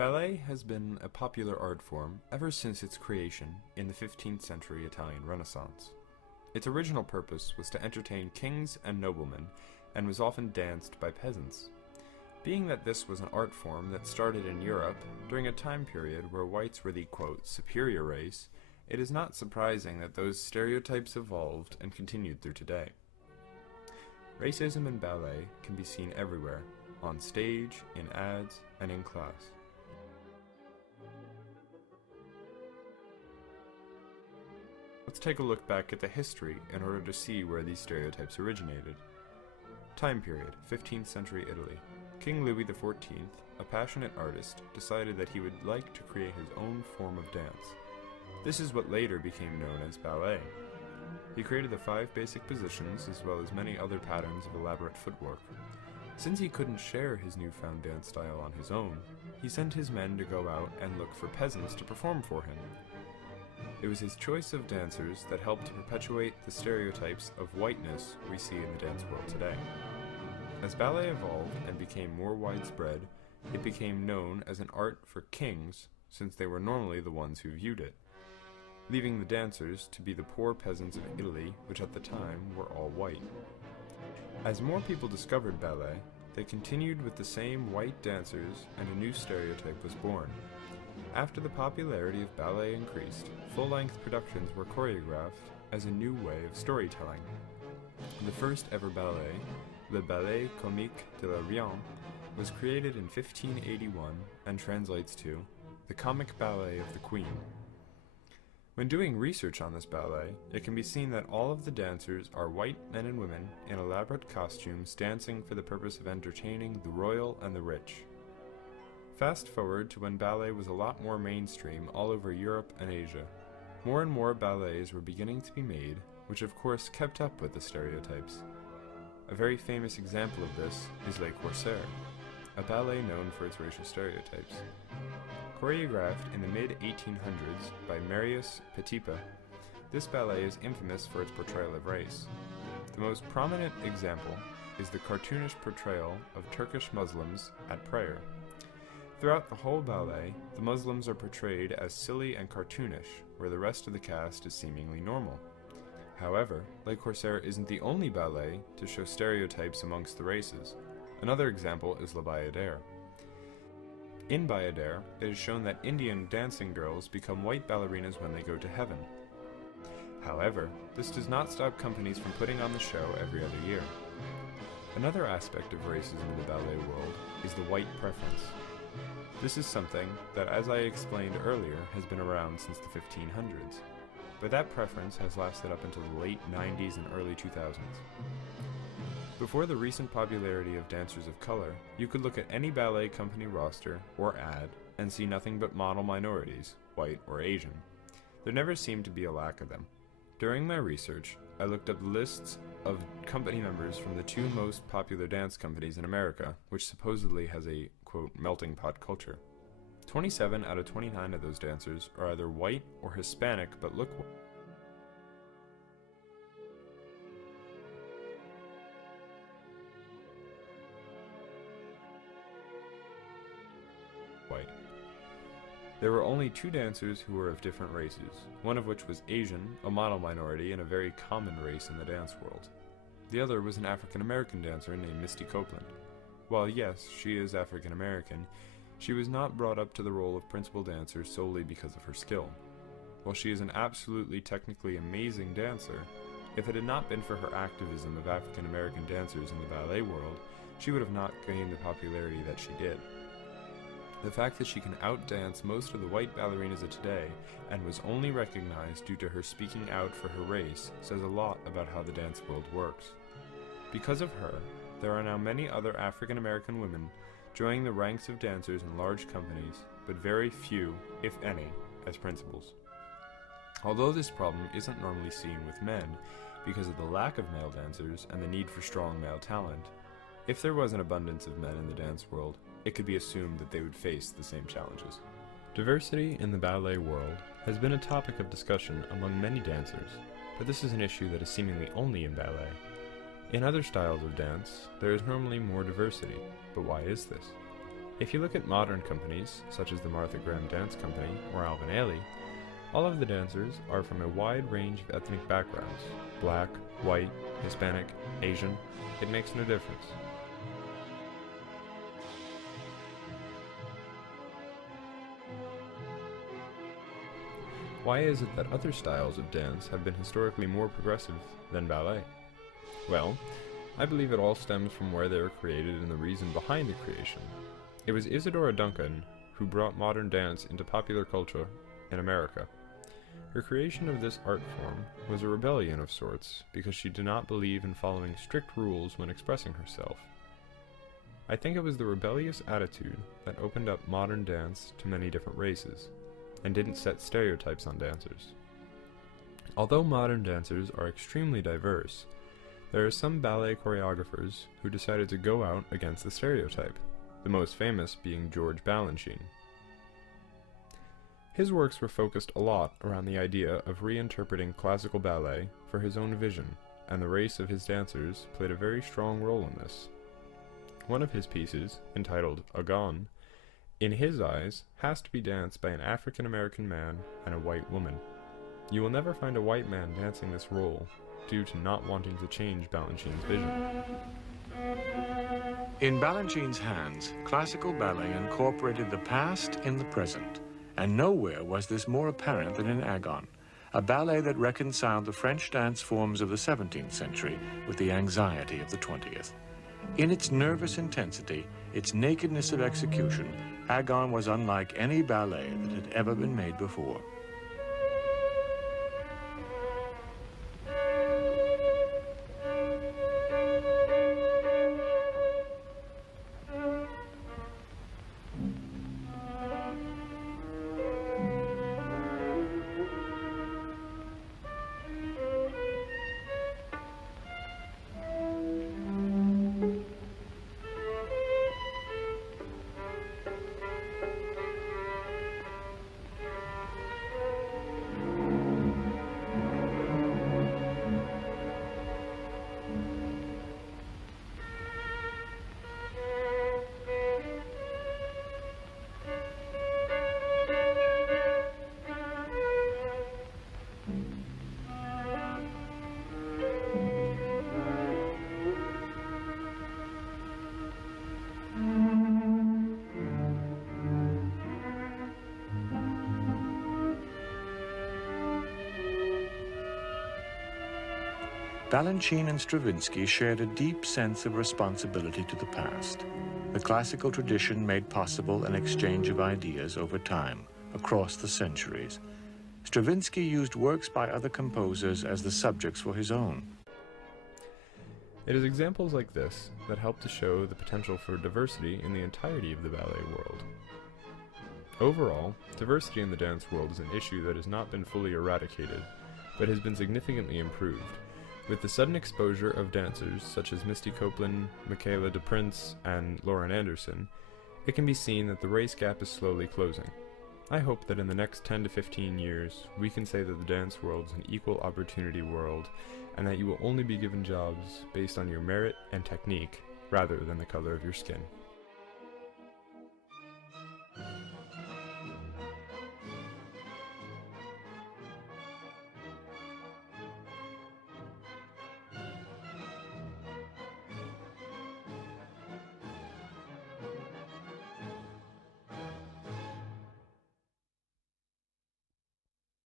Ballet has been a popular art form ever since its creation in the 15th century Italian Renaissance. Its original purpose was to entertain kings and noblemen, and was often danced by peasants. Being that this was an art form that started in Europe during a time period where whites were the, quote, superior race, it is not surprising that those stereotypes evolved and continued through today. Racism in ballet can be seen everywhere, on stage, in ads, and in class. Let's take a look back at the history in order to see where these stereotypes originated. Time period, 15th century Italy. King Louis XIV, a passionate artist, decided that he would like to create his own form of dance. This is what later became known as ballet. He created the 5 basic positions as well as many other patterns of elaborate footwork. Since he couldn't share his newfound dance style on his own, he sent his men to go out and look for peasants to perform for him. It was his choice of dancers that helped to perpetuate the stereotypes of whiteness we see in the dance world today. As ballet evolved and became more widespread, it became known as an art for kings, since they were normally the ones who viewed it, leaving the dancers to be the poor peasants of Italy, which at the time were all white. As more people discovered ballet, they continued with the same white dancers and a new stereotype was born. After the popularity of ballet increased, full-length productions were choreographed as a new way of storytelling. The first ever ballet, Le Ballet Comique de l'Orient, was created in 1581 and translates to the Comic Ballet of the Queen. When doing research on this ballet, it can be seen that all of the dancers are white men and women in elaborate costumes dancing for the purpose of entertaining the royal and the rich. Fast forward to when ballet was a lot more mainstream all over Europe and Asia. More and more ballets were beginning to be made, which of course kept up with the stereotypes. A very famous example of this is Les Corsaires, a ballet known for its racial stereotypes. Choreographed in the mid-1800s by Marius Petipa, this ballet is infamous for its portrayal of race. The most prominent example is the cartoonish portrayal of Turkish Muslims at prayer. Throughout the whole ballet, the Muslims are portrayed as silly and cartoonish, where the rest of the cast is seemingly normal. However, Les Corsaires isn't the only ballet to show stereotypes amongst the races. Another example is La Bayadère. In Bayadère, it is shown that Indian dancing girls become white ballerinas when they go to heaven. However, this does not stop companies from putting on the show every other year. Another aspect of racism in the ballet world is the white preference. This is something that, as I explained earlier, has been around since the 1500s, but that preference has lasted up until the late 90s and early 2000s. Before the recent popularity of dancers of color, you could look at any ballet company roster or ad and see nothing but model minorities, white or Asian. There never seemed to be a lack of them. During my research, I looked up lists of company members from the 2 most popular dance companies in America, which supposedly has a, quote, melting pot culture. 27 out of 29 of those dancers are either white or Hispanic but look white. There were only 2 dancers who were of different races, one of which was Asian, a model minority and a very common race in the dance world. The other was an African American dancer named Misty Copeland. While yes, she is African American, she was not brought up to the role of principal dancer solely because of her skill. While she is an absolutely technically amazing dancer, if it had not been for her activism of African American dancers in the ballet world, she would have not gained the popularity that she did. The fact that she can outdance most of the white ballerinas of today and was only recognized due to her speaking out for her race says a lot about how the dance world works. Because of her, there are now many other African American women joining the ranks of dancers in large companies, but very few, if any, as principals. Although this problem isn't normally seen with men because of the lack of male dancers and the need for strong male talent, if there was an abundance of men in the dance world, it could be assumed that they would face the same challenges. Diversity in the ballet world has been a topic of discussion among many dancers, but this is an issue that is seemingly only in ballet. In other styles of dance, there is normally more diversity, but why is this? If you look at modern companies, such as the Martha Graham Dance Company or Alvin Ailey, all of the dancers are from a wide range of ethnic backgrounds. Black, white, Hispanic, Asian, it makes no difference. Why is it that other styles of dance have been historically more progressive than ballet? Well, I believe it all stems from where they were created and the reason behind the creation. It was Isadora Duncan who brought modern dance into popular culture in America. Her creation of this art form was a rebellion of sorts because she did not believe in following strict rules when expressing herself. I think it was the rebellious attitude that opened up modern dance to many different races, and didn't set stereotypes on dancers. Although modern dancers are extremely diverse, there are some ballet choreographers who decided to go out against the stereotype, the most famous being George Balanchine. His works were focused a lot around the idea of reinterpreting classical ballet for his own vision, and the race of his dancers played a very strong role in this. One of his pieces, entitled Agon, in his eyes, has to be danced by an African-American man and a white woman. You will never find a white man dancing this role, due to not wanting to change Balanchine's vision. In Balanchine's hands, classical ballet incorporated the past in the present, and nowhere was this more apparent than in Agon, a ballet that reconciled the French dance forms of the 17th century with the anxiety of the 20th. In its nervous intensity, its nakedness of execution, Agon was unlike any ballet that had ever been made before. Balanchine and Stravinsky shared a deep sense of responsibility to the past. The classical tradition made possible an exchange of ideas over time, across the centuries. Stravinsky used works by other composers as the subjects for his own. It is examples like this that help to show the potential for diversity in the entirety of the ballet world. Overall, diversity in the dance world is an issue that has not been fully eradicated, but has been significantly improved. With the sudden exposure of dancers such as Misty Copeland, Michaela DePrince, and Lauren Anderson, it can be seen that the race gap is slowly closing. I hope that in the next 10 to 15 years, we can say that the dance world is an equal opportunity world, and that you will only be given jobs based on your merit and technique, rather than the color of your skin.